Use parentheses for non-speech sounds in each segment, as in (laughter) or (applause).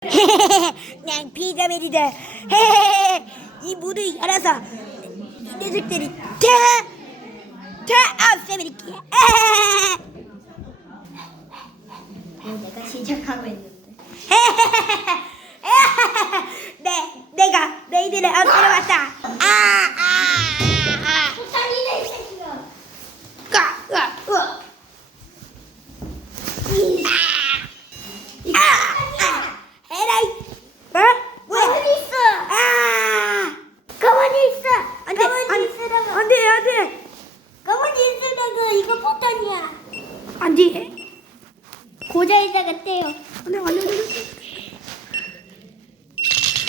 (laughs) 냥 피자맨이다. (laughs) 이 모두 알아서 이 녀석들이 다 다 없애버릴게. (laughs) 내가 시작하고 있는데. 네, 내가 너희들을 없애려왔다. 폭탄이야. 안 돼. 고자에다가 떼요. 안 돼, 안 돼, 안 돼.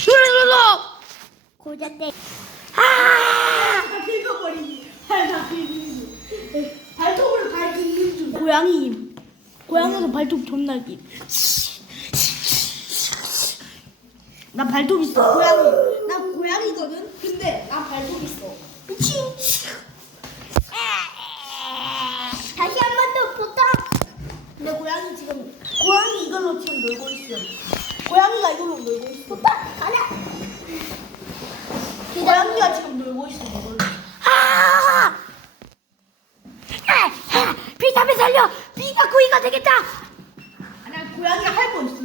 으르르르. 고자 떼. 아! 발다 발톱으로 밟는 중 고양이 고양이도 발톱 존나 긴나 발톱 있어 고양이 나 고양이거든 근데 나 발톱 있어 다시 한 번 더 폭탄. 근데 고양이 지금 고양이 이걸로 지금 놀고 있어 고양이가 이걸로 놀고 있어 폭탄 가자. 고양이가 지금 놀고 있어 이걸로 아! 아! 아! 비타민 살려! 비가 구이가 되겠다! 아니야 고양이가 할거 있어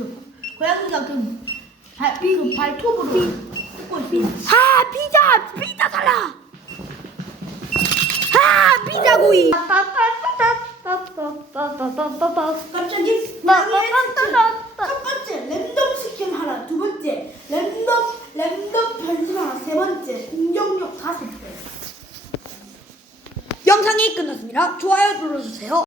고양이가 그, 발, 그 발톱으로 뜯고 있어 아! 피자! 피자 살라! 아! 피자 구이! 갑자기 첫 번째 랜덤 스킬 하나 두 번째 랜덤 랜덤 변신 하나 세 번째 공격력 다섯 배 영상이 끝났습니다. 좋아요 눌러주세요.